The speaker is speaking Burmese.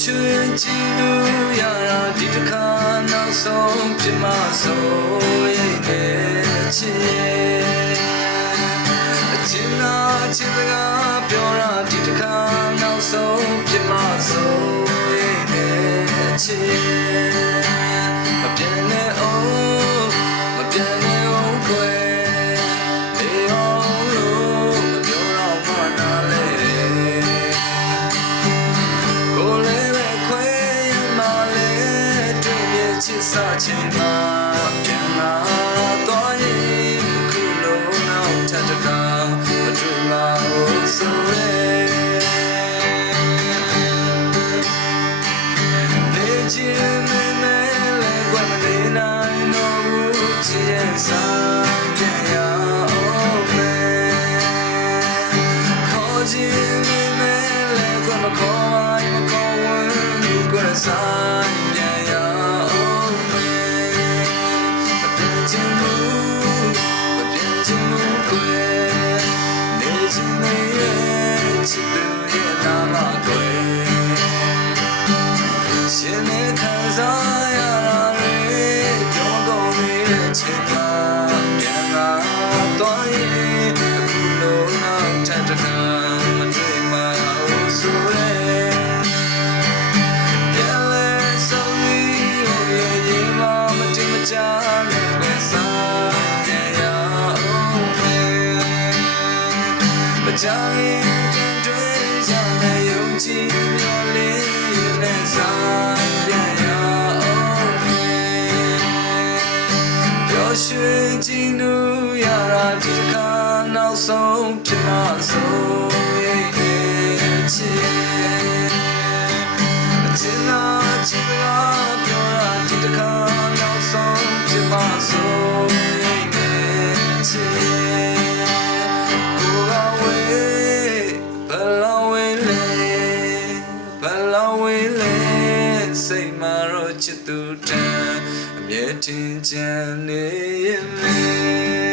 ရွှင်ကြည့်လို့ရတာဒီတစ်ခါနောက်ဆုံးဖြစ်မှဆိုရင်လည်းချစ်အချင်းနာချစ်စကားပြောတာဒီတစ်ခါနောက်ဆုံးဖြစ်မှဆိုရင်လည်းချစ်မပြတ်နဲ့အောင်မပြတ်နဲ့အောင်ခွဲလေအောင်လို့မပြောတော့မှနားလေကိုလည်းပဲခွဲရမှလေတွေ့မြချစ်စားချင်မှာပြန်လာတော့ရင်ခုလုံးနောက်ထပ်တကားမတွေ့မှာဆိုရဲနေချင်နေလေကွယ်မနေနိုင်တော့ဘူးချစ်ရဲ့စားပြန်ရအောင်လေခေါ်ချင်နေလေကွယ်မခေါ်မခေါ်ဝင်ကွယ်စားပြန်ရအောင်လေမပြန်ချင်ဘူးမပြန်ချင်ဘူးကွယ်နေချင်နေရဲ့ချစ်သူရဲ့နာမကွယ်ရှင်နဲ့ခံစားရတာတွေပြောမကုန်တဲ့ချိန်မှာပြန်လာတော့ရင်အခုလုံးနောက်ထပ်တစ်ခါမတွေ့မှာဆိုရဲပြန်လဲဆုံးပြီးဟိုရဲ့ရင်မမတင်မချနဲ့ပဲစားပြန်ရအောင်ပဲမကြရင်ပြန်တွေ့ကြတဲ့ယုံကြည်မျှော်လင့်နဲ့စားပြန်ရအောင်ပဲပျော်ရွှင်ကြည်နူးရတာဒီတစ်ခါနောက်ဆုံးဖြစ်မှဆိုရင်ချစ်အချင်းနာချစ်ကပြောတာဒီတစ်ခါနောက်ဆုံးဖြစ်မှဆိုရင်ချစ်ကိုယ်ကဝေးဘယ်လောက်ဝေးလဲဘယ်လောက်ဝေးလဲစိတ်မှာတော့ချစ်သူတန်အမြဲတင်ချင်နေရင်